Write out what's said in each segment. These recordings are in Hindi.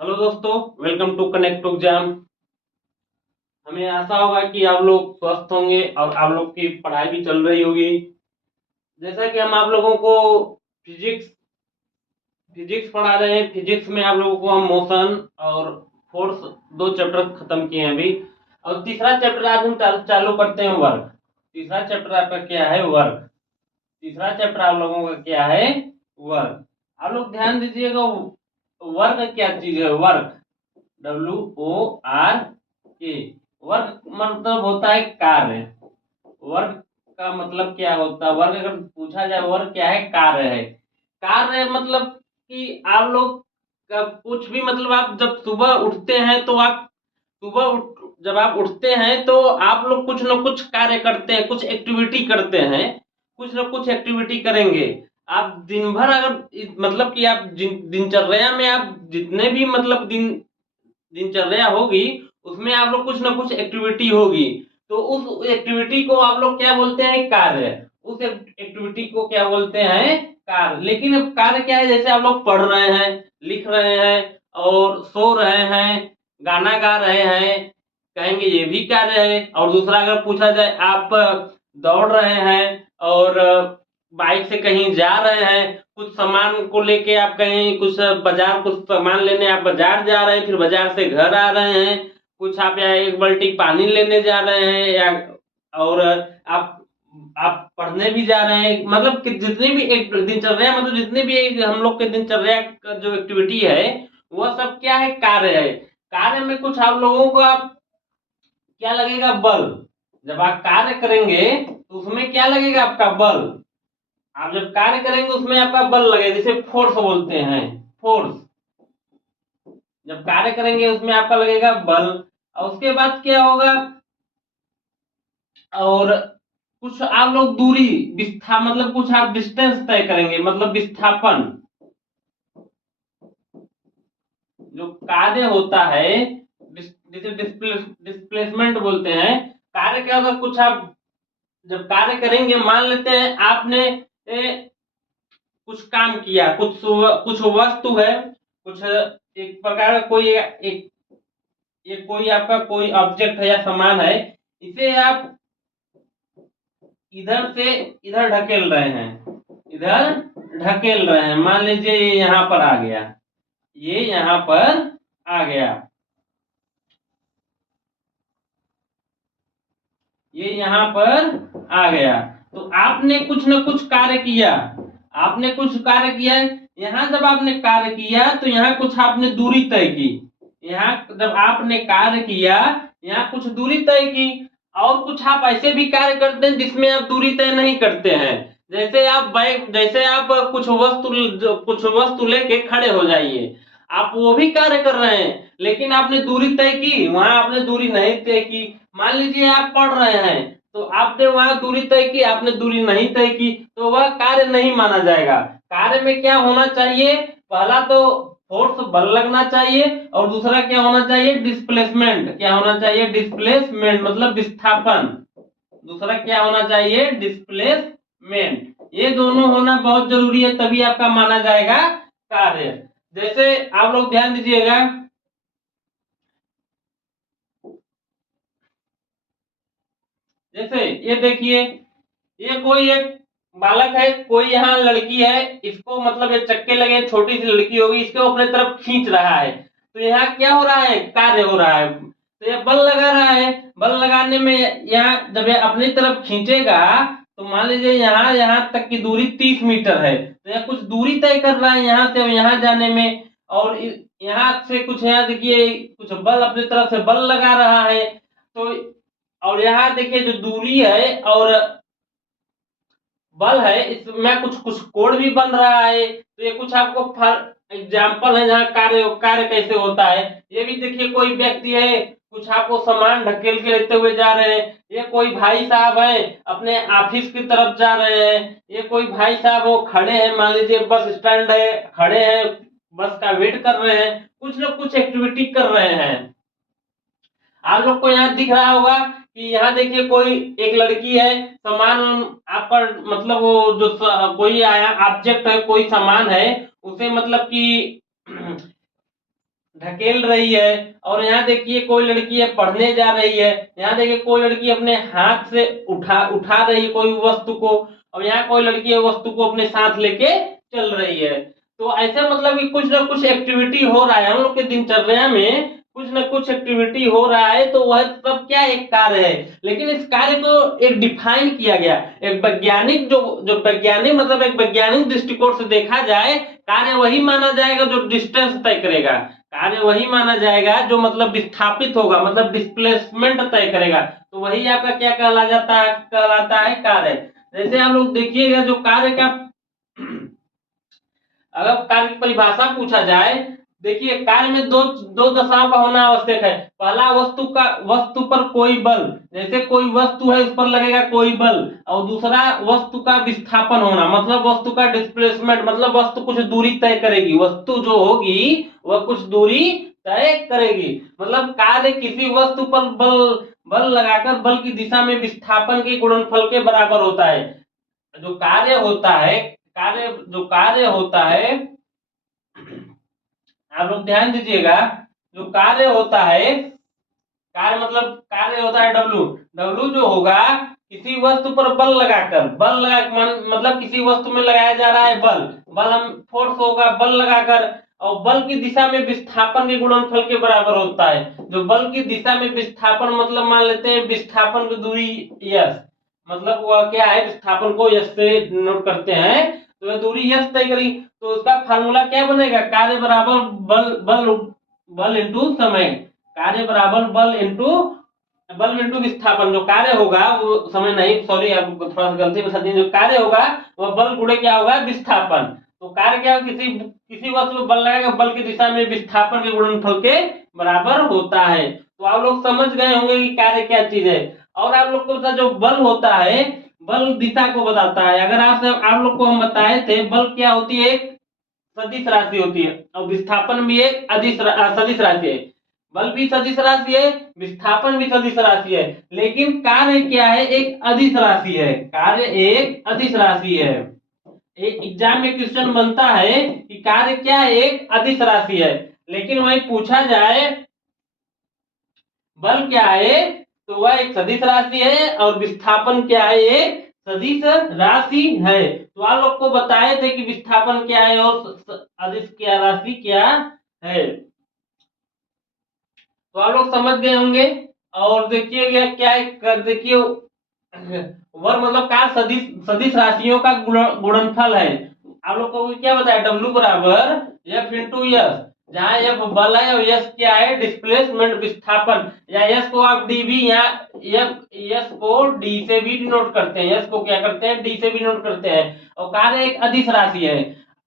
हेलो दोस्तों, welcome to connect to exam. हमें आशा होगा कि आप लोग स्वस्थ होंगे और आप लोग की पढ़ाई भी चल रही होगी। जैसा कि हम आप लोगों को फिजिक्स फिजिक्स पढ़ा रहे हैं। फिजिक्स में आप लोगों को हम मोशन और फोर्स दो चैप्टर खत्म किए हैं अभी। और तीसरा चैप्टर आज हम चालू करते हैं, वर्क। तीसरा चैप्टर आपका क्या है? वर्क। तीसरा चैप्टर आप लोगों का क्या है? वर्क। आप लोग ध्यान दीजिएगा, वर्क क्या चीज है? Work, WORK। वर्क मतलब होता है कार्य। वर्क का मतलब क्या होता है? वर्क अगर पूछा जाए, वर्क क्या है? कार्य है। कार्य मतलब कि आप लोग का कुछ भी, मतलब आप जब सुबह उठते हैं तो आप जब आप उठते हैं तो आप लोग कुछ ना कुछ कार्य करते हैं, कुछ एक्टिविटी करते हैं। कुछ ना कुछ एक्टिविटी करेंगे। आप दिन भर अगर मतलब कि आप दिनचर्या में आप जितने भी मतलब दिनचर्या होगी, उसमें आप लोग कुछ ना कुछ एक्टिविटी होगी। तो उस एक्टिविटी को आप लोग क्या बोलते हैं? कार्य। उस एक्टिविटी को क्या बोलते हैं? कार्य। लेकिन अब कार्य क्या है? जैसे आप लोग पढ़ रहे हैं, लिख रहे हैं और सो रहे हैं, गाना गा रहे हैं, कहेंगे ये भी कार्य है। और दूसरा अगर पूछा जाए, आप दौड़ रहे हैं और बाइक से कहीं जा रहे हैं, कुछ सामान को लेके आप कहीं कुछ बाजार, कुछ सामान लेने आप बाजार जा रहे हैं, फिर बाजार से घर आ रहे हैं, कुछ आप या एक बाल्टी पानी लेने जा रहे हैं, या और आप पढ़ने भी जा रहे हैं। मतलब कि जितनी भी एक दिनचर्या, मतलब जितनी भी एक हम लोग के दिनचर्या का जो एक्टिविटी है, वह सब क्या है? कार्य है। कार्य में कुछ आप लोगों का क्या लगेगा? बल। जब आप कार्य करेंगे तो उसमें क्या लगेगा? आपका बल। आप जब कार्य करेंगे उसमें आपका बल लगेगा, जिसे फोर्स बोलते हैं। फोर्स। जब कार्य करेंगे उसमें आपका लगेगा बल। और उसके बाद क्या होगा? और कुछ आप लोग दूरी, मतलब कुछ आप डिस्टेंस तय करेंगे, मतलब विस्थापन। जो कार्य होता है, जिसे डिस्प्लेसमेंट बोलते हैं। कार्य क्या होगा? कुछ आप जब कार्य करेंगे, मान लेते हैं आपने कुछ काम किया, कुछ वस्तु है, कुछ एक प्रकार का कोई एक ये कोई आपका कोई ऑब्जेक्ट है या सामान है, इसे आप इधर से इधर ढकेल रहे हैं, इधर ढकेल रहे हैं। मान लीजिए ये यहां पर आ गया, ये यहां पर आ गया, ये यहां पर आ गया। तो आपने कुछ न कुछ कार्य किया, आपने कुछ कार्य किया। यहाँ जब आपने कार्य किया तो यहाँ कुछ आपने दूरी तय की। यहाँ जब आपने कार्य किया, यहाँ कुछ दूरी तय की। और कुछ आप ऐसे भी कार्य करते हैं जिसमें आप दूरी तय नहीं करते हैं। जैसे आप कुछ वस्तु लेके खड़े हो जाइए, आप वो भी कार्य कर रहे हैं, लेकिन आपने दूरी तय की, वहां आपने दूरी नहीं तय की। मान लीजिए आप पढ़ रहे हैं, तो आपने वहां दूरी तय की, आपने दूरी नहीं तय की, तो वह कार्य नहीं माना जाएगा। कार्य में क्या होना चाहिए? पहला तो फोर्स, बल लगना चाहिए। और दूसरा क्या होना चाहिए? डिस्प्लेसमेंट। क्या होना चाहिए? डिस्प्लेसमेंट मतलब विस्थापन। दूसरा क्या होना चाहिए? डिस्प्लेसमेंट। ये दोनों होना बहुत जरूरी है, तभी आपका माना जाएगा कार्य। जैसे आप लोग ध्यान दीजिएगा, जैसे ये देखिए, ये कोई एक बालक है, कोई यहाँ लड़की है, इसको मतलब ये चक्के लगे, छोटी सी लड़की होगी, इसको अपने तरफ खींच रहा है। तो यहाँ क्या हो रहा है? कार्य हो रहा है। तो ये बल लगा रहा है। बल लगाने में यहाँ जब ये अपनी तरफ खींचेगा, तो मान लीजिए यहाँ यहाँ तक की दूरी 30 मीटर है, तो यह कुछ दूरी तय कर रहा है यहाँ से यहाँ जाने में। और यहाँ से कुछ, यहाँ देखिए कुछ बल, अपनी तरफ से बल लगा रहा है। तो और यहाँ देखिए जो दूरी है और बल है, इसमें कुछ कुछ कोण भी बन रहा है। तो ये कुछ आपको एग्जाम्पल है जहाँ कार्य कार्य कैसे होता है। ये भी देखिए, कोई व्यक्ति है, कुछ आपको सामान ढकेल के लेते हुए जा रहे हैं। ये कोई भाई साहब है, अपने ऑफिस की तरफ जा रहे हैं। ये कोई भाई साहब वो खड़े हैं, मान लीजिए बस स्टैंड है, खड़े हैं, बस का वेट कर रहे हैं, कुछ ना कुछ एक्टिविटी कर रहे हैं। आप लोग को यहाँ दिख रहा होगा कि यहाँ देखिए कोई एक लड़की है, सामान आपका मतलब वो जो कोई आया ऑब्जेक्ट है, कोई सामान है, उसे मतलब कि ढकेल रही है, और यहाँ देखिए कोई लड़की है पढ़ने जा रही है, यहाँ देखिए कोई लड़की अपने हाथ से उठा उठा रही है कोई वस्तु को, और यहाँ कोई लड़की है वस्तु को अपने साथ लेके चल रही है। तो ऐसे मतलब कि कुछ ना कुछ एक्टिविटी हो रहा है हम लोग के दिनचर्या में, कुछ ना कुछ एक्टिविटी हो रहा है, तो वह सब क्या एक कार्य है। लेकिन इस कार्य को एक डिफाइन किया गया, एक वैज्ञानिक जो जो वैज्ञानिक मतलब एक वैज्ञानिक दृष्टिकोण से देखा जाए, कार्य वही माना जाएगा जो डिस्टेंस तय करेगा, कार्य वही माना जाएगा जो मतलब विस्थापित होगा, मतलब डिस्प्लेसमेंट तय करेगा, तो वही आपका क्या कहलाता है कार्य। जैसे हम लोग देखिएगा जो कार्य का अगर कार्य की परिभाषा पूछा जाए, देखिए कार्य में दो दो दशाओं का होना आवश्यक है। पहला वस्तु पर कोई बल, जैसे कोई वस्तु है उस पर लगेगा कोई बल, और दूसरा वस्तु का विस्थापन होना, मतलब वस्तु का डिस्प्लेसमेंट, मतलब वस्तु कुछ दूरी तय करेगी, वस्तु जो होगी वह कुछ दूरी तय करेगी। मतलब कार्य किसी वस्तु पर बल बल लगाकर बल की दिशा में विस्थापन के गुणनफल के बराबर होता है। जो कार्य होता है, कार्य होता है, आप लोग ध्यान दीजिएगा, जो कार्य होता है, कार्य होता है डब्लू। डब्लू जो होगा किसी वस्तु पर बल लगा मतलब किसी वस्तु में लगाया जा रहा है बल, बल हम फोर्स होगा बल लगाकर, और बल की दिशा में विस्थापन के गुणनफल के बराबर होता है। जो बल की दिशा में विस्थापन मतलब मान लेते हैं विस्थापन की दूरी यस, मतलब वह क्या है, विस्थापन को यस से नोट करते हैं, तो वह दूरी यस तय करी, तो उसका फार्मूला क्या बनेगा, कार्य बराबर बल बल बल इंटू समय, कार्य बराबर बल इंटू विस्थापन। जो कार्य होगा वो समय नहीं, सॉरी आपको थोड़ा सा गलती में जो कार्य होगा वह बल गुणे क्या होगा, विस्थापन। तो कार्य क्या होगा, किसी किसी वस्तु में बल लगाएगा, बल की दिशा में विस्थापन के गुणनफल के बराबर होता है। तो आप लोग समझ गए होंगे कि कार्य क्या चीज है। और आप लोग को पता जो बल होता है, बल दिशा को बताता है। अगर आप लोग को हम बताए थे बल क्या होती है, एक सदिश राशि होती है, और विस्थापन भी एक सदिश राशि है। बल भी सदिश राशि है, विस्थापन भी सदिश राशि है, लेकिन कार्य क्या है, एक अदिश राशि है, कार्य एक अदिश राशि है। एक एग्जाम में क्वेश्चन बनता है कि कार्य क्या है, एक अदिश राशि है, लेकिन वही पूछा जाए बल क्या है, तो वह एक सदिश राशि है, और विस्थापन क्या है, एक सदिश राशि है। तो आप लोग को बताए थे कि विस्थापन क्या है और अदिश क्या राशि क्या है, तो आप लोग समझ गए होंगे। और देखिए क्या है, देखिए वर्ग मतलब का सदिश सदिश राशियों का गुणनफल है। आप लोग को क्या बताया, डब्ल्यू बराबर एफ इंटू एस, जहाँ एफ बल है और एस क्या है, डिस्प्लेसमेंट विस्थापन, या एस को आप डी भी, यहाँ एफ एस को डी से भी डिनोट करते हैं, एस को क्या करते हैं, डी से भी नोट करते हैं। और कार्य एक अदिश राशि है।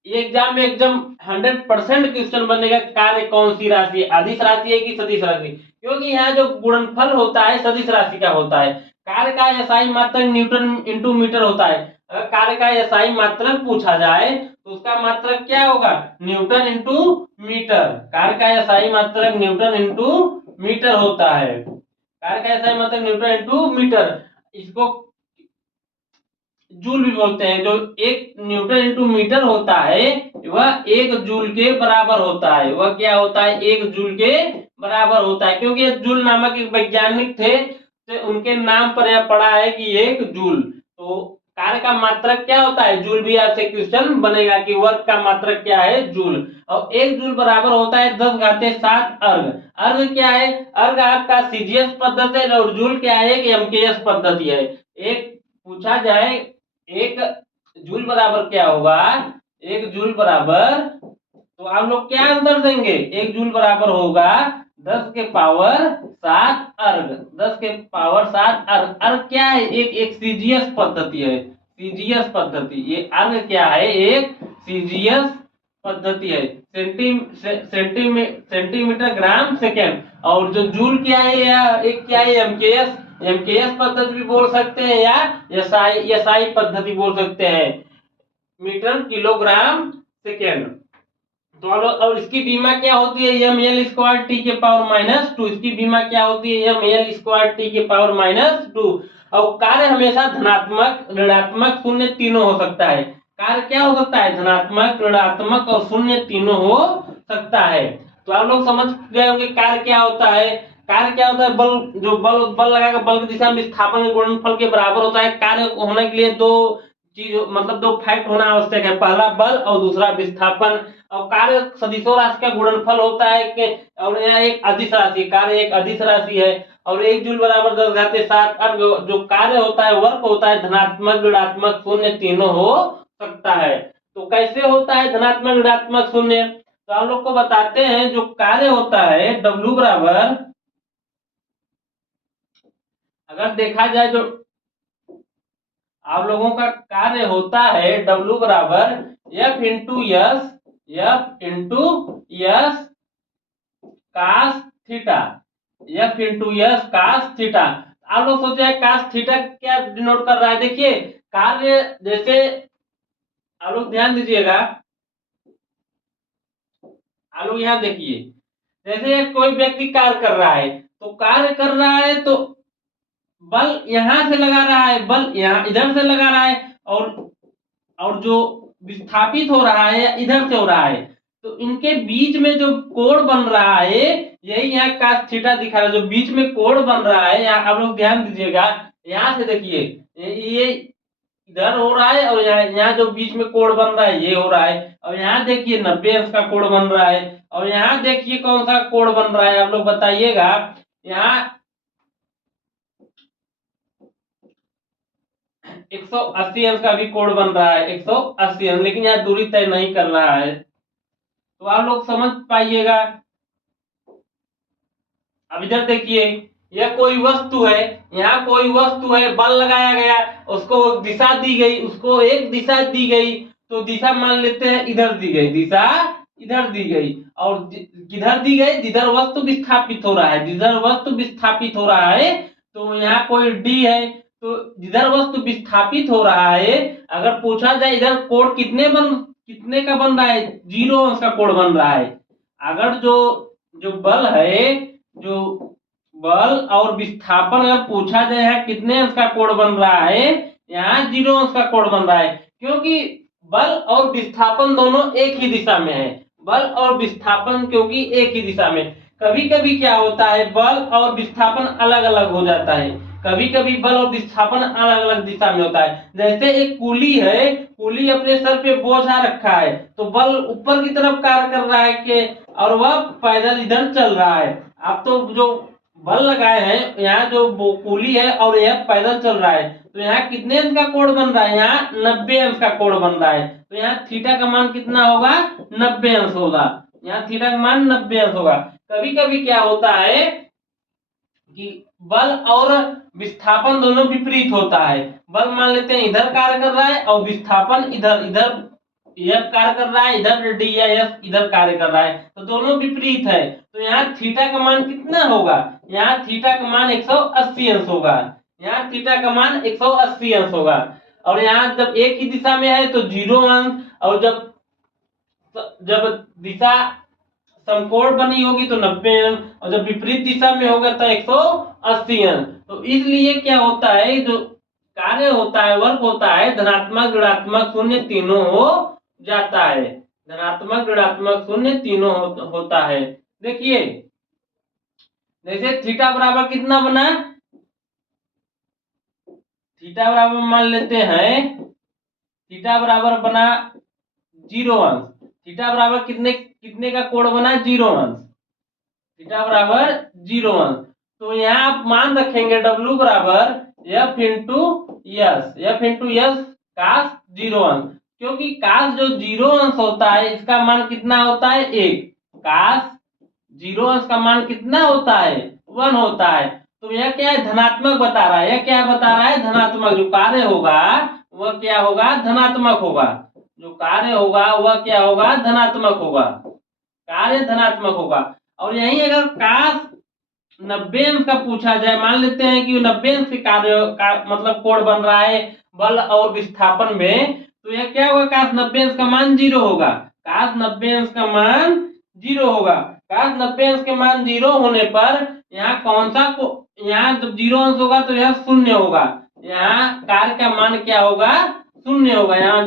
ये एग्जाम में एकदम 100% क्वेश्चन बनेगा, कार्य कौन सी राशि है, अदिश राशि है कि सदिश राशि, क्योंकि यहाँ जो गुणनफल होता है सदिश राशि का होता है। कार्य का एसआई मात्रक न्यूटन इंटू मीटर होता है। अगर कार्य का एसआई मात्रक पूछा जाए तो उसका मात्रक क्या होगा, न्यूटन इंटू मीटर। कार्य का एसआई मात्रक न्यूटन इंटू मीटर होता है, कार्य का एसआई मात्रक न्यूटन इंटू मीटर। इसको जूल भी बोलते हैं। जो एक न्यूटन इंटू मीटर होता है वह एक जूल के बराबर होता है, वह क्या होता है, एक जूल के बराबर होता है, क्योंकि जूल नामक एक वैज्ञानिक थे, तो उनके नाम पर यह पड़ा है कि एक जूल। तो कार्य का मात्रक क्या होता है, जूल भी आपसे क्वेश्चन बनेगा कि वर्ग का मात्रक क्या है, जूल। और एक जूल बराबर होता है 10⁻7 अर्घ। अर्घ क्या है, अर्घ आपका सीजीएस पद्धति है, और जूल क्या है, एक एमकेएस पद्धति है। एक पूछा जाए एक जूल बराबर क्या होगा, एक जूल बराबर, तो आप लोग क्या आंसर देंगे, एक जूल बराबर होगा 10⁻7 अर्घ, 10⁻7 अर्घ। अर्घ क्या है, एक सीजीएस पद्धति है, सीजीएस पद्धति। ये अर्घ क्या है, एक सीजीएस पद्धति है, सेंटीमीटर ग्राम सेकेंड। और जो जूल क्या है, या एक क्या है, एमकेएस, एमकेएस पद्धति भी बोल सकते हैं, या एसआई पद्धति बोल सकते हैं, मीटर किलोग्राम सेकेंड। तो और इसकी बीमा क्या होती है, एम एल स्क्वायर टी के पावर -2। इसकी बीमा क्या होती है, एम एल स्क्वायर टी के पावर -2। और कार्य हमेशा धनात्मक, ऋणात्मक, शून्य तीनों हो सकता है। कार्य क्या हो सकता है, धनात्मक, ऋणात्मक और शून्य तीनों हो सकता है। तो आप लोग समझ गए होंगे कार्य क्या होता है। कार्य क्या होता है, बल, जो बल बल लगाकर बल की दिशा में विस्थापन के गुणनफल के बराबर होता है। कार्य होने के लिए दो चीज मतलब दो फैक्ट होना आवश्यक है, पहला बल और दूसरा विस्थापन। और कार्य सदिशों राशि का गुणनफल होता है कि, और यह एक अदिश राशि, कार्य एक अदिश राशि है। और 1 जूल बराबर 10⁻⁷ अर्ग जो कार्य होता है, वर्क होता है, धनात्मक ऋणात्मक शून्य तीनों हो सकता है। तो कैसे होता है धनात्मक ऋणात्मक शून्य, तो आप लोग को बताते हैं। जो कार्य होता है W बराबर, अगर देखा जाए जो आप लोगों का कार्य होता है W बराबर F into S, F into S cos theta, F into S cos theta. आप लोग सोचे कास थीटा क्या डिनोट कर रहा है। देखिए कार्य, जैसे आप लोग ध्यान दीजिएगा, आप लोग यहाँ देखिए, जैसे कोई व्यक्ति कार्य कर रहा है, तो कार्य कर रहा है तो बल यहां से लगा रहा है, बल यहाँ इधर से लगा रहा है, और जो विस्थापित हो रहा है इधर से हो रहा है। तो इनके बीच में जो कोण बन रहा है, यही यहाँ कास थीटा दिखा रहा है। जो बीच में कोण बन रहा है, यहाँ आप लोग ध्यान दीजिएगा, यहाँ से देखिए ये इधर हो रहा है, और यहाँ जो बीच में कोण बन रहा है ये हो रहा है। और यहाँ देखिए 90 अंश का कोण बन रहा है, और यहाँ देखिए कौन सा कोण बन रहा है, आप लोग बताइएगा। यहाँ 180 अंश का भी कोण बन रहा है, 180 अंश, लेकिन यहाँ दूरी तय नहीं कर रहा है। तो आप लोग समझ पाइएगा। अब इधर देखिए, यह कोई वस्तु है, यहाँ कोई वस्तु है, बल लगाया गया, उसको दिशा दी गई, उसको एक दिशा दी गई, तो दिशा मान लेते हैं इधर दी गई, दिशा इधर दी गई, और किधर दी गई, जिधर वस्तु विस्थापित हो रहा है, जिधर वस्तु विस्थापित हो रहा है। तो यहाँ कोई डी है, तो जिधर वस्तु विस्थापित हो रहा है, अगर पूछा जाए इधर कोण कितने का बन रहा है, 0 अंश का कोण बन रहा है। अगर जो जो बल है, जो बल और विस्थापन अगर पूछा जाए है कितने अंश का कोण बन रहा है, यहाँ 0 अंश का कोण बन रहा है, क्योंकि बल और विस्थापन दोनों एक ही दिशा में है। बल और विस्थापन क्योंकि एक ही दिशा में, कभी कभी क्या होता है बल और विस्थापन अलग अलग हो जाता है, कभी कभी बल और विस्थापन अलग अलग दिशा में होता है। जैसे एक कुली है, कुली अपने सर पे बोझा रखा है, तो बल ऊपर की तरफ कार्य कर रहा है कि, और वह पैदल इधर चल रहा है। अब तो जो बल लगाए हैं, यहाँ जो कुली है और यह पैदल चल रहा है, तो यहाँ कितने अंश का कोण बन रहा है, यहाँ 90 अंश का कोण बन रहा है। तो यहाँ थीटा का मान कितना होगा, 90 अंश होगा। यहाँ थीटा का मान 90 अंश होगा। कभी कभी क्या होता है कि बल और विस्थापन दोनों विपरीत होता है। बल मान लेते हैं इधर कार्य कर रहा है, और विस्थापन इधर इधर एफ कार्य कर रहा है, इधर डी या एफ इधर कार्य कर रहा है, तो दोनों विपरीत है। तो यहाँ थीटा का मान कितना होगा, यहाँ थीटा का मान 180 अंश होगा, यहाँ थीटा का मान 180 अंश होगा। और यहाँ जब एक ही दिशा में है तो 0 अंश, और जब जब दिशा समकोण बनी होगी तो 90 अंश, और जब विपरीत दिशा में होगा तो 180 अंश। तो इसलिए क्या होता है, जो कार्य होता है, वर्क होता है, धनात्मक ऋणात्मक शून्य तीनों हो जाता है, धनात्मक ऋणात्मक शून्य तीनों होता है। देखिए जैसे थीटा बराबर कितना बना, थीटा बराबर मान लेते हैं, थीटा बराबर बना 0 अंश, थीटा बराबर कितने कितने का कोण बना, 0 अंश, थीटा बराबर 0 अंश। तो यहाँ आप मान रखेंगे W बराबर F into S, F into S cos 0 अंश, क्योंकि कास जो 0 अंश होता है इसका मान कितना होता है, 1। कास 0 अंश का मान कितना होता है, 1 होता है। तो यह क्या है, धनात्मक बता रहा है। यह क्या बता रहा है, धनात्मक। जो कार्य होगा वह क्या होगा, धनात्मक होगा। जो कार्य होगा वह क्या होगा, धनात्मक होगा, कार्य धनात्मक होगा। और यही अगर काश 90 अंश का पूछा जाए, मान लेते हैं कि 90 अंश के कार्य का मतलब कोण बन रहा है बल और विस्थापन में, तो यह क्या होगा, काश 90 अंश का मान 0 होगा, काश 90 अंश का मान 0 होगा। काश 90 अंश के मान 0 होने पर यहाँ कौन सा को, यहाँ जब 0 अंश होगा तो यह शून्य होगा, यहाँ कार्य का मान क्या होगा, शून्य होगा, यहाँ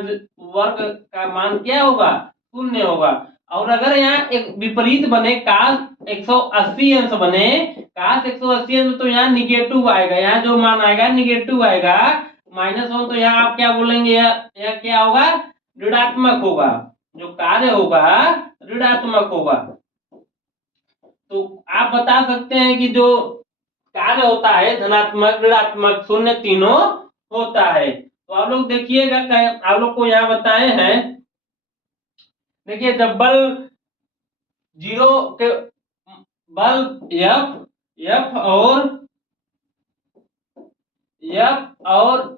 वर्ग का मान क्या होगा, शून्य होगा। और अगर यहाँ एक विपरीत बने काश 180 अंश बने, काश 180 अंश, तो यहाँ निगेटिव आएगा, यहाँ जो मान आएगा निगेटिव आएगा, -1, तो यहाँ आप क्या बोलेंगे, यह क्या होगा, ऋणात्मक होगा, जो कार्य होगा ऋणात्मक होगा। तो आप बता सकते हैं कि जो कार्य होता है धनात्मक, ऋणात्मक, शून्य तीनों होता है। तो आप लोग देखिएगा, आप लोग को यहाँ बताए हैं, देखिए जब बल जीरो के, बल एफ और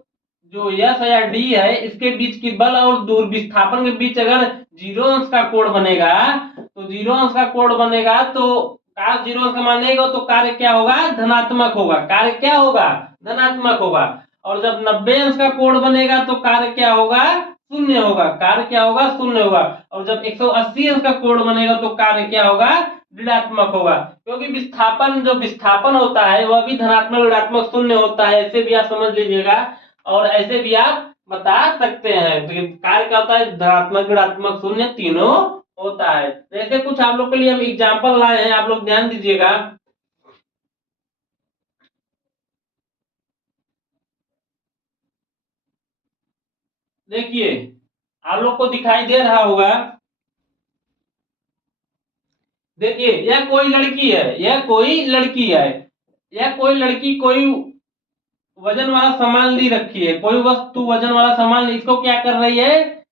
जो यस या डी है, इसके बीच की बल और दूर विस्थापन के बीच अगर 0 अंश का कोण बनेगा, तो 0 अंश का कोण बनेगा, तो कार्य 0 अंश का मानेगा, तो कार्य क्या होगा, धनात्मक होगा, कार्य क्या होगा, धनात्मक होगा। और जब 90 अंश का कोण बनेगा, तो कार्य क्या होगा, शून्य होगा, कार्य क्या होगा, शून्य होगा। और जब 180 अंश का कोण बनेगा, तो कार्य क्या होगा, ऋणात्मक होगा, क्योंकि विस्थापन, जो विस्थापन होता है वह भी धनात्मक, ऋणात्मक, शून्य होता है, ऐसे भी आप समझ लीजिएगा, और ऐसे भी आप बता सकते हैं। तो कार्य क्या होता है, धनात्मक, ऋणात्मक, शून्य तीनों होता है। जैसे कुछ आप लोग के लिए हम एग्जाम्पल लाए हैं, आप लोग ध्यान दीजिएगा। देखिए आप लोग को दिखाई दे रहा होगा, देखिए यह कोई लड़की है, यह कोई लड़की है, यह कोई लड़की कोई वजन वाला सामान ली रखी है, कोई वस्तु वजन वाला सामान, इसको क्या कर रही है,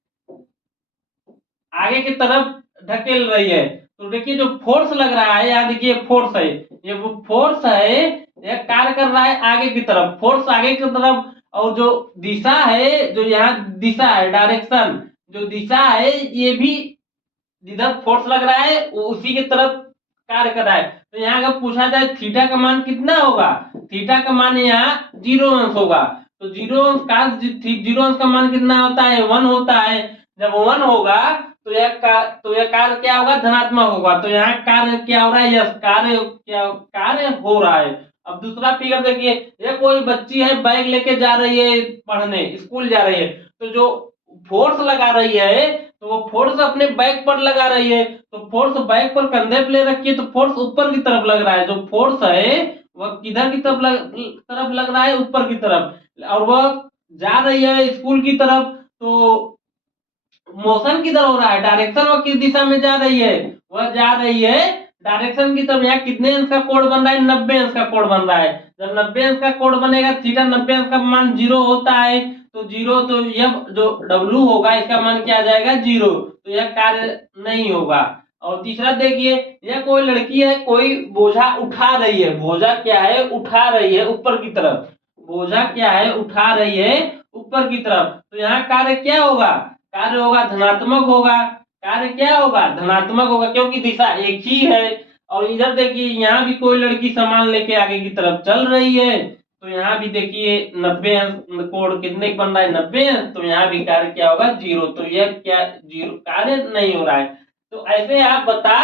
आगे की तरफ ढकेल रही है। तो देखिए जो फोर्स लग रहा है, यहाँ देखिए फोर्स है, ये वो फोर्स है, यह कार्य कर रहा है आगे की तरफ, फोर्स आगे की तरफ। और जो दिशा है, जो यहाँ दिशा है, डायरेक्शन, जो दिशा है, ये भी जिधर फोर्स लग रहा है वो उसी की तरफ कार्य कर रहा है। तो यहाँ अगर पूछा जाए थीटा का मान कितना होगा, थीटा का मान यहाँ 0 अंश होगा। तो 0 अंश का 0 अंश का मान कितना होता है, 1 होता है। जब 1 होगा, तो यह कार्य क्या होगा, धनात्मक होगा। तो यहाँ कार्य क्या हो रहा है, यस, कार्य हो रहा है। अब दूसरा फिगर देखिए, यह कोई बच्ची है, बैग लेके जा रही है पढ़ने, स्कूल जा रही है। तो जो फोर्स लगा रही है, तो वो फोर्स अपने बैक पर लगा रही है, तो फोर्स बैक पर कंधे पे ले रखी है, तो फोर्स ऊपर की तरफ लग रहा है। जो फोर्स है वह किधर की तरफ लग रहा है, ऊपर की तरफ, और वह जा रही है स्कूल की तरफ। तो मोशन किधर हो रहा है, डायरेक्शन वह किस दिशा में जा रही है, वह जा रही है डायरेक्शन की तरफ। यहाँ कितने अंश का कोण बन रहा है, 90 अंश का कोण बन रहा है। जब 90 अंश का कोण बनेगा, थीटा 90 अंश का मान 0 होता है, तो 0, तो यह जो डब्ल्यू होगा इसका मान क्या आ जाएगा, 0, तो यह कार्य नहीं होगा। और तीसरा देखिए, यह कोई लड़की है, कोई बोझा उठा रही है, बोझा क्या है, उठा रही है ऊपर की तरफ, बोझा क्या है, उठा रही है ऊपर की तरफ। तो यहाँ कार्य क्या होगा, कार्य होगा धनात्मक होगा, कार्य क्या होगा, धनात्मक होगा, क्योंकि दिशा एक ही है। और इधर देखिए, यहाँ भी कोई लड़की सामान लेके आगे की तरफ चल रही है, तो यहाँ भी देखिए 90 अंश कोण कितने बन रहा है, 90 अंश, तो यहाँ भी कार्य क्या होगा, 0, तो यह क्या, 0 कार्य नहीं हो रहा है। तो ऐसे आप बता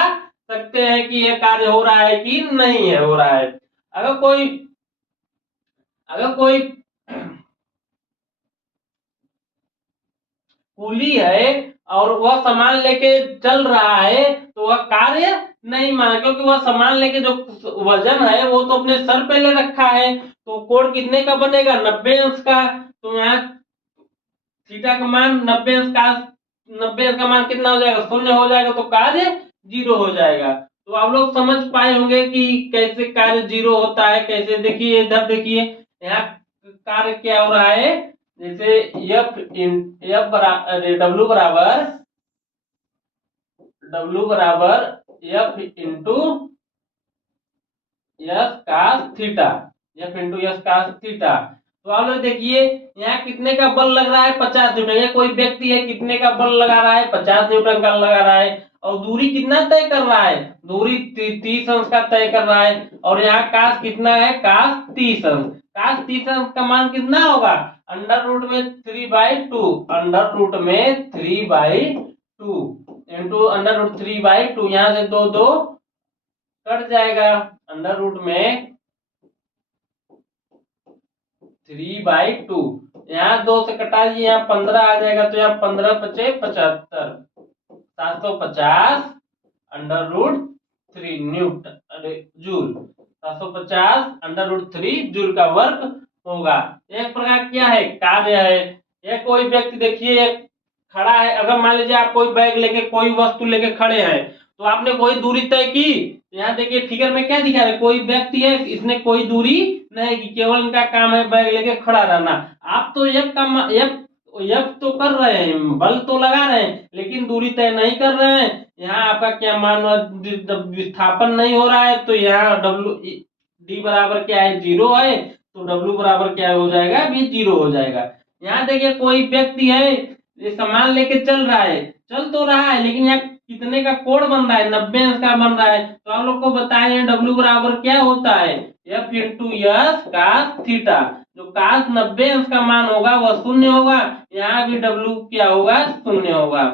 सकते हैं कि यह कार्य हो रहा है कि नहीं है हो रहा है। अगर कोई अगर कोई कुली है और वह सामान लेके चल रहा है, तो वह कार्य नहीं माना, क्योंकि वह सामान लेके जो वजन है वो तो अपने सर पे ले रखा है। तो कोण कितने का बनेगा, 90 अंश का। तो यहाँ थीटा का मान 90 अंश का, 90 अंश का मान कितना हो जाएगा, शून्य हो जाएगा, तो कार्य 0 हो जाएगा। तो आप लोग समझ पाए होंगे कि कैसे कार्य 0 होता है, कैसे। देखिए इधर देखिए, यहाँ कार्य क्या हो रहा है, जैसे एफ बराबर डब्ल्यू बराबर F into S cos theta, F into S cos theta. तो आप लोग देखिए, यहाँ कितने का बल लग रहा है, 50 न्यूटन। यहाँ कोई व्यक्ति है, कितने का बल लगा रहा है, 50 न्यूटन का लगा रहा है। और दूरी कितना तय कर रहा है, दूरी 30 अंश का तय कर रहा है। और यहाँ कास कितना है, कास 30 अंश, कास 30 अंश का मान कितना होगा, अंडर रूट में 3/2, अंडर रूट में 3/2 इंटू अंडर रूट 3/2। यहाँ से दो दो कट जाएगा, अंडर रूट में 3/2, यहाँ 2 से कटा दीजिए, यहाँ 15 आ जाएगा, तो यहाँ 15 × 5 = 75, 750 √3 न्यूटन, अरे जूल, 750 √3 जूल का वर्क होगा। एक प्रकार क्या है, कार्य है। ये कोई व्यक्ति देखिए खड़ा है, अगर मान लीजिए आप कोई बैग लेके कोई वस्तु लेके खड़े हैं तो आपने कोई दूरी तय की। यहाँ देखिए फिगर में क्या दिखा रहा है, कोई व्यक्ति है, इसने कोई दूरी नहीं की, केवल इनका काम है बैग लेके खड़ा रहना। आप तो एक काम एक तो कर रहे हैं, बल तो लगा रहे हैं, लेकिन दूरी तय नहीं कर रहे हैं। यहाँ आपका क्या मान विस्थापन नहीं हो रहा है, तो यहाँ डब्ल्यू डी बराबर क्या है, 0 है, तो डब्ल्यू बराबर क्या हो जाएगा, भी 0 हो जाएगा। यहाँ देखिए कोई व्यक्ति है, ये सामान लेके चल रहा है, चल तो रहा है, लेकिन यहाँ कितने का कोण बन रहा है, 90 अंश का बन रहा है। तो आप लोग को बताए डब्ल्यू बराबर क्या होता है, F into S cos theta. जो कास 90 अंश का मान होगा वह शून्य होगा, यहाँ भी डब्ल्यू क्या होगा, शून्य होगा।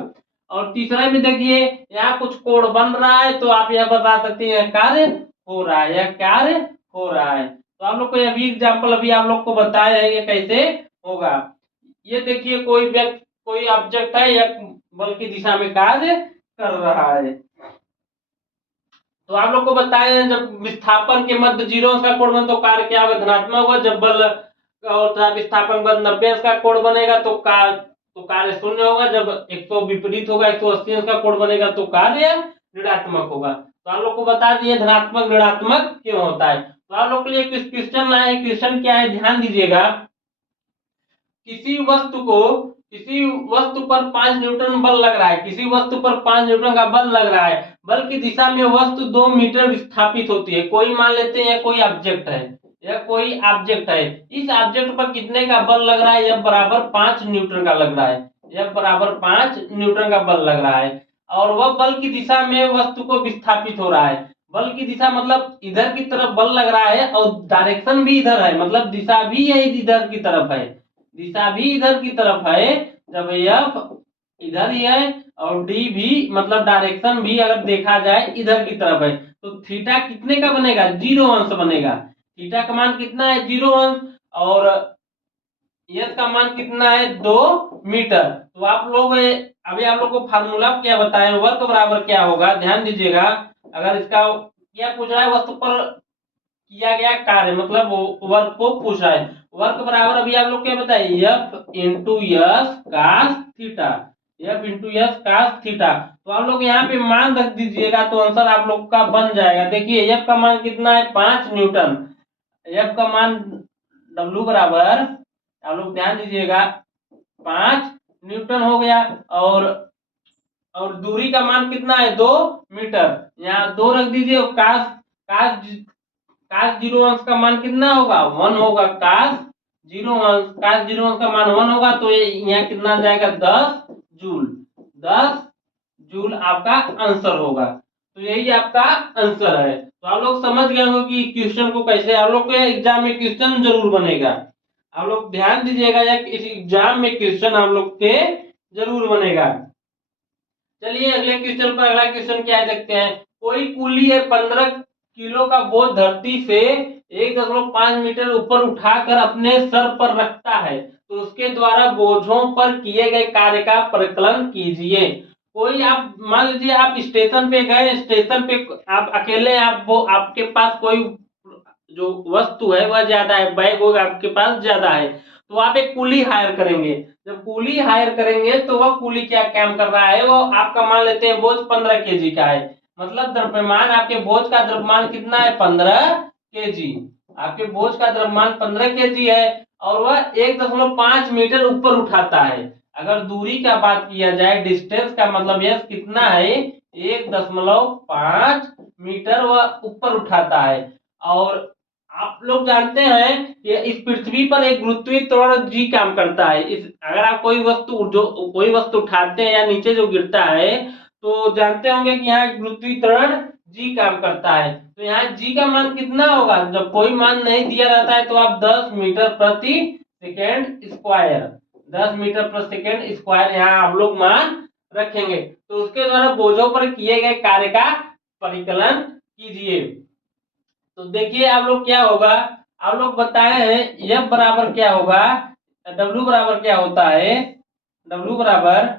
और तीसरा भी देखिए, यहाँ कुछ कोण बन रहा है, तो आप यह बता सकते हैं कार्य हो रहा है या कार्य हो रहा है। तो आप लोग को यह भी एग्जाम्पल अभी आप लोग को बताया है कि कैसे होगा। ये देखिए कोई व्यक्ति कोई ऑब्जेक्ट है या बल की दिशा में कार्य कर रहा है। तो आप लोग को बताया जब विस्थापन के मध्य 0 अंश का कोण बने तो कार्य क्या होगा, धनात्मक होगा। जब बल और विस्थापन के मध्य 90 अंश का कोण बनेगा तो कार्य शून्य होगा। जब 100 विपरीत होगा, 180 अंश का कोण बनेगा तो कार्य ऋणात्मक होगा। तो आप लोग को बता दिए धनात्मक ऋणात्मक क्यों होता है। तो आप लोग के लिए क्वेश्चन है, क्वेश्चन क्या है, ध्यान दीजिएगा। किसी वस्तु पर 5 न्यूटन बल लग रहा है, किसी वस्तु पर 5 न्यूटन का बल लग रहा है, बल की दिशा में वस्तु 2 मीटर विस्थापित होती है। कोई मान लेते हैं कोई ऑब्जेक्ट है, यह कोई ऑब्जेक्ट है, इस ऑब्जेक्ट पर कितने का बल लग रहा है, यह बराबर 5 न्यूटन का लग रहा है, यह बराबर 5 न्यूटन का बल लग रहा है। और वह बल की दिशा में वस्तु को विस्थापित हो रहा है। बल की दिशा मतलब इधर की तरफ बल लग रहा है और डायरेक्शन भी इधर है, मतलब दिशा भी इधर की तरफ है, दिशा भी इधर की तरफ है। जब एफ इधर ही है और डी भी मतलब डायरेक्शन भी अगर देखा जाए इधर की तरफ है, तो थीटा कितने का बनेगा, 0 अंश बनेगा। थीटा का मान कितना है, 0 अंश, और यस का मान कितना है, 2 मीटर। तो आप लोग अभी आप लोग को फार्मूला क्या बताएं, वर्क बराबर क्या होगा, ध्यान दीजिएगा। अगर इसका क्या पूछ रहा है, वस्तु पर किया गया कार्य मतलब वर्क को पूछ रहा है। वर्क बराबर अभी आप लोग क्या बताए, F into S cos theta, F into S cos theta. तो आप लोग यहाँ पे मान रख दीजिएगा तो आंसर आप लोग का बन जाएगा। देखिए एफ का मान कितना है, 5 न्यूटन, एफ का मान डब्ल्यू बराबर आप लोग ध्यान दीजिएगा 5 न्यूटन हो गया, और दूरी का मान कितना है, 2 मीटर, यहाँ 2 रख दीजिए। कास कास कास 0 अंश का मान कितना होगा, 1 होगा। कास 0 अंश का मान 1 होगा, तो ये यहाँ कितना जाएगा, 10 जूल, 10 जूल आपका आंसर होगा। तो यही आपका आंसर है। तो आप लोग समझ गए होंगे कि क्वेश्चन को कैसे, आप लोग के एग्जाम में क्वेश्चन जरूर बनेगा, आप लोग ध्यान दीजिएगा, या इस एग्जाम में क्वेश्चन आप लोग के जरूर बनेगा। चलिए अगले क्वेश्चन पर, अगला क्वेश्चन क्या है देखते हैं। कोई कुली है 15 किलो का बोझ धरती से 1.5 मीटर ऊपर उठाकर अपने सर पर रखता है, तो उसके द्वारा बोझों पर किए गए कार्य का परिकलन कीजिए। कोई आप मान लीजिए आप स्टेशन पे गए, स्टेशन पे आप अकेले, आप वो आपके पास कोई जो वस्तु है वह ज्यादा है, बैग होगा आपके पास ज्यादा है, तो आप एक कुली हायर करेंगे। जब कुली हायर करेंगे तो वह कुली क्या काम कर रहा है, वो आपका मान लेते हैं बोझ 15 केजी का है, मतलब द्रव्यमान आपके बोझ का द्रव्यमान कितना है, 15 केजी। आपके बोझ का द्रव्यमान 15 केजी है और वह 1.5 मीटर ऊपर उठाता है। अगर दूरी का बात किया जाए, डिस्टेंस का मतलब यह कितना है, 1.5 मीटर वह ऊपर उठाता है। और आप लोग जानते हैं कि इस पृथ्वी पर एक गुरुत्वीय त्वरण जी काम करता है। इस अगर आप कोई वस्तु उठाते हैं या नीचे जो गिरता है, तो जानते होंगे कि यहाँ गुरुत्वीय त्वरण जी काम करता है। तो यहाँ जी का मान कितना होगा, जब कोई मान नहीं दिया रहता है तो आप 10 मीटर प्रति सेकेंड स्क्वायर, 10 मीटर प्रति सेकेंड स्क्वायर यहाँ आप लोग मान रखेंगे। तो उसके द्वारा बोझों पर किए गए कार्य का परिकलन कीजिए। तो देखिए आप लोग क्या होगा, आप लोग बताए हैं एफ बराबर क्या होगा, डब्ल्यू बराबर क्या होता है, डब्ल्यू बराबर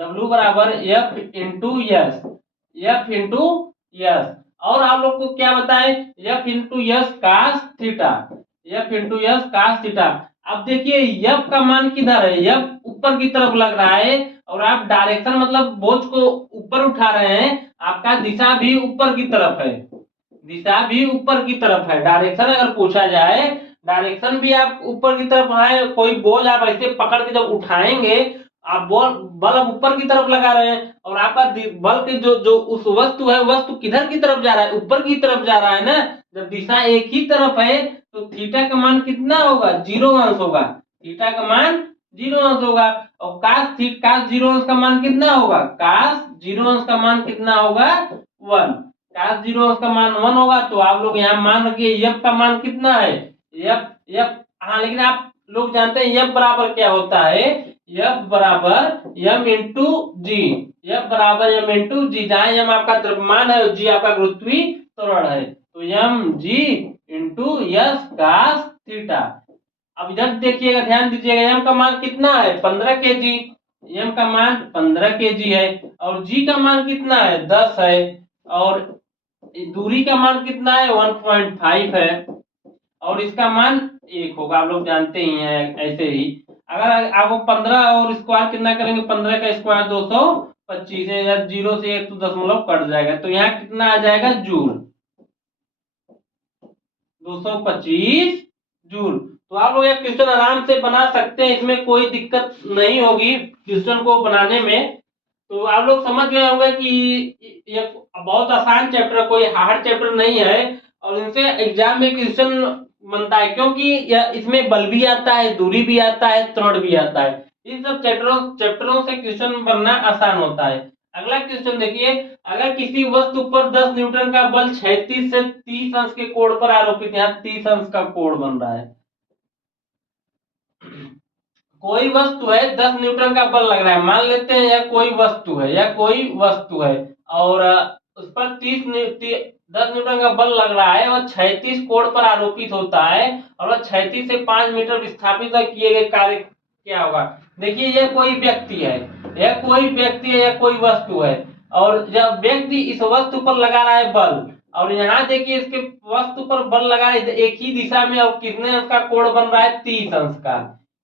W बराबर F into S, F into S. और आप लोग को क्या बताएं, F into S cos theta, F into S cos theta. अब देखिए F का मान किधर है, F ऊपर की तरफ लग रहा है और आप डायरेक्शन मतलब बोझ को ऊपर उठा रहे हैं, आपका दिशा भी ऊपर की तरफ है, दिशा भी ऊपर की तरफ है। डायरेक्शन अगर पूछा जाए, डायरेक्शन भी आप ऊपर की तरफ है। कोई बोझ आप ऐसे पकड़ के जब उठाएंगे, आप बल अब ऊपर की तरफ लगा रहे हैं और आपका बल के जो जो उस वस्तु है, वस्तु किधर की तरफ जा रहा है, ऊपर की तरफ जा रहा है ना। जब दिशा एक ही तरफ है तो थीटा का मान कितना होगा, 0 अंश होगा, थीटा का मान 0 अंश होगा। और कास 0 अंश का मान कितना होगा, कास 0 अंश का मान कितना होगा, 1। कास 0 अंश का मान 1 होगा। तो आप लोग यहाँ मान रखिए एफ का मान कितना है, एफ एफ हाँ, लेकिन आप लोग जानते हैं एफ बराबर क्या होता है, एफ बराबर एम इंटू जी, एफ बराबर एम इंटू जी, जहां एम आपका द्रव्यमान है और जी आपका गुरुत्वीय त्वरण है। तो M G into S cos theta. अब इधर देखिएगा, ध्यान दीजिएगा, एम का मान कितना है, 15 के जी, एम का मान 15 के जी है और जी का मान कितना है, 10 है और दूरी का मान कितना है, 1.5 है और इसका मान 1 होगा। आप लोग जानते ही हैं। ऐसे ही अगर आपको 15 और स्क्वायर कितना करेंगे, 15 का स्क्वायर 225 है, या 0 से 1 तो दशमलव कट जाएगा, तो यहाँ कितना आ जाएगा, जूल, 225 जूल। तो आप लोग ये क्वेश्चन आराम से बना सकते हैं, इसमें कोई दिक्कत नहीं होगी क्वेश्चन को बनाने में। तो आप लोग समझ गए होंगे कि ये बहुत आसान चैप्टर, कोई हार्ड चैप्टर नहीं है और इनसे एग्जाम में क्वेश्चन बनता है, क्योंकि इसमें बल भी आता है, दूरी भी आता है, त्वरण भी आता है। इन सब चैप्टरों से क्वेश्चन बनना आसान होता है। अगला क्वेश्चन देखिए, अगर किसी वस्तु पर 10 न्यूटन का बल 36 से 30 अंश के कोण पर आरोपित, यहाँ 30 अंश का कोण बन रहा है, कोई वस्तु है, 10 न्यूटन का बल लग रहा है, मान लेते हैं यह कोई वस्तु है, यह कोई वस्तु है और उस पर 10 न्यूटन का बल लग रहा है और 36 कोण पर आरोपित होता है और वह 36 से 5 मीटर विस्थापित किए गए कार्य क्या होगा। देखिए यह कोई व्यक्ति है, यह कोई व्यक्ति है, यह कोई वस्तु है और जब व्यक्ति इस वस्तु पर लगा रहा है बल, और यहाँ देखिए इसके वस्तु पर बल लगा है एक ही दिशा में, और कितने अंश का कोण बन रहा है, 30 अंश का,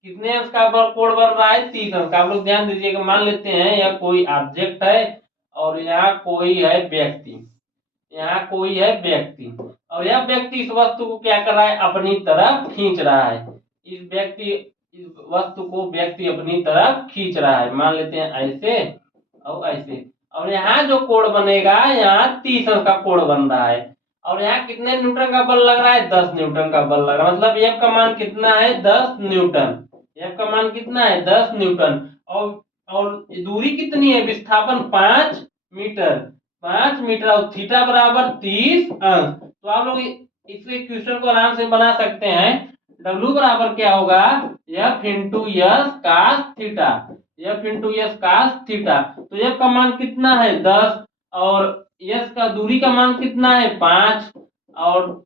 कितने अंश का कोण बन रहा है, 30 अंश का। आप लोग ध्यान दीजिएगा, मान लेते हैं यह कोई ऑब्जेक्ट है और यहाँ कोई है व्यक्ति, यहाँ कोई है व्यक्ति और यह व्यक्ति इस वस्तु को क्या कर रहा है, अपनी तरफ खींच रहा है। इस वस्तु को व्यक्ति अपनी तरफ खींच रहा है, मान लेते हैं ऐसे और ऐसे, और यहाँ जो कोण बनेगा, यहाँ 30 अंश का कोण बन रहा है और यहाँ कितने न्यूटन का बल लग रहा है, 10 न्यूटन का बल लग रहा है। मतलब एफ का मान कितना है, 10 न्यूटन, एफ का मान कितना है, 10 न्यूटन। और दूरी कितनी है, विस्थापन 5 मीटर, 5 मीटर और थीटा बराबर 30 अंश। तो आप लोग इसके क्वेश्चन को आराम से बना सकते हैं। W बराबर क्या होगा, F into S cos theta, F into S cos theta. तो F का मान कितना है, 10 और यस का दूरी का मान कितना है, 5 और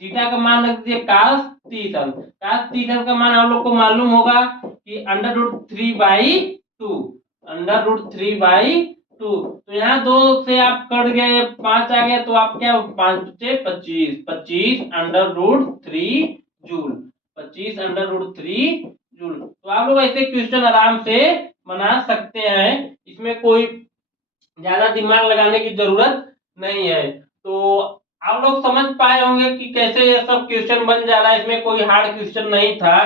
थीटा का मान रख दीजिए कास 30 अंश। कास 30 अंश का मान आप लोग को मालूम होगा कि √3/2, √3/2। तो यहाँ 2 से आप कट गए, 5 आ गया, तो आप क्या, 5 से 25, 25 √3 जूल, 25 √3 जूल। तो आप लोग ऐसे क्वेश्चन आराम से बना सकते हैं, इसमें कोई ज्यादा दिमाग लगाने की जरूरत नहीं है। तो आप लोग समझ पाए होंगे कि कैसे ये सब क्वेश्चन बन जा रहा है, इसमें कोई हार्ड क्वेश्चन नहीं था।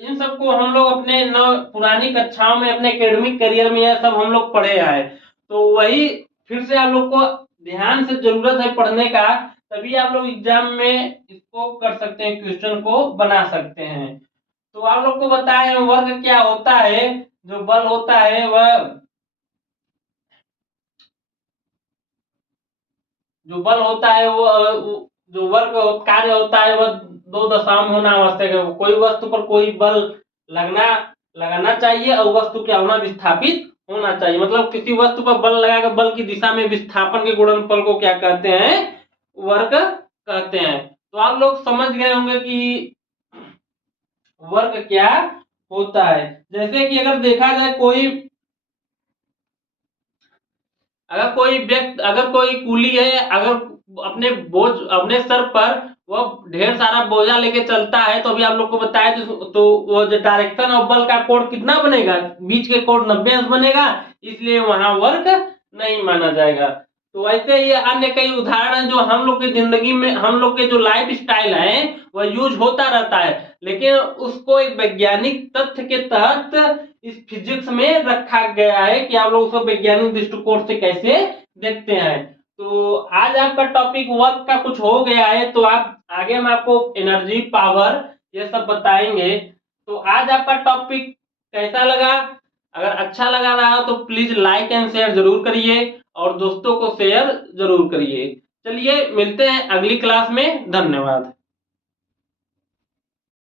इन सब को हम लोग अपने पुरानी कक्षाओं में, अपने एकेडमिक करियर में यह सब हम लोग पढ़े आए, तो वही फिर से आप लोग को ध्यान से जरूरत है पढ़ने का, तभी आप लोग एग्जाम में इसको कर सकते हैं, क्वेश्चन को बना सकते हैं। तो आप लोग को बताए वर्ग क्या होता है, जो बल होता है वह, जो बल होता है वो जो वर्ग कार्य होता है वह दो दशाओं में होना आवश्यक है। कोई वस्तु पर कोई बल लगना लगाना चाहिए और वस्तु क्या होना, विस्थापित होना चाहिए। मतलब किसी वस्तु पर बल लगाकर बल की दिशा में विस्थापन के गुणनफल को क्या कहते हैं, वर्ग कहते हैं। तो आप लोग समझ गए होंगे कि वर्ग क्या होता है। जैसे कि अगर देखा जाए कोई अगर कोई कूली है, अगर अपने सर पर वो ढेर सारा बोझा लेके चलता है, तो अभी आप लोग को बताया, तो वो जो डायरेक्शन ऑफ बल का कोण कितना बनेगा, बीच के कोण 90 अंश बनेगा, इसलिए वहां वर्क नहीं माना जाएगा। तो ऐसे ही अन्य कई उदाहरण हैं जो हम लोग की जिंदगी में, हम लोग के जो लाइफ स्टाइल है वह यूज होता रहता है, लेकिन उसको एक वैज्ञानिक तथ्य के तहत इस फिजिक्स में रखा गया है कि आप लोग उसको वैज्ञानिक दृष्टिकोण से कैसे देखते हैं। तो आज आपका टॉपिक वर्क का कुछ हो गया है, तो आप आगे हम आपको एनर्जी, पावर ये सब बताएंगे। तो आज आपका टॉपिक कैसा लगा? अगर अच्छा लगा रहा हो तो प्लीज लाइक एंड शेयर जरूर करिए और दोस्तों को शेयर जरूर करिए। चलिए मिलते हैं अगली क्लास में। धन्यवाद।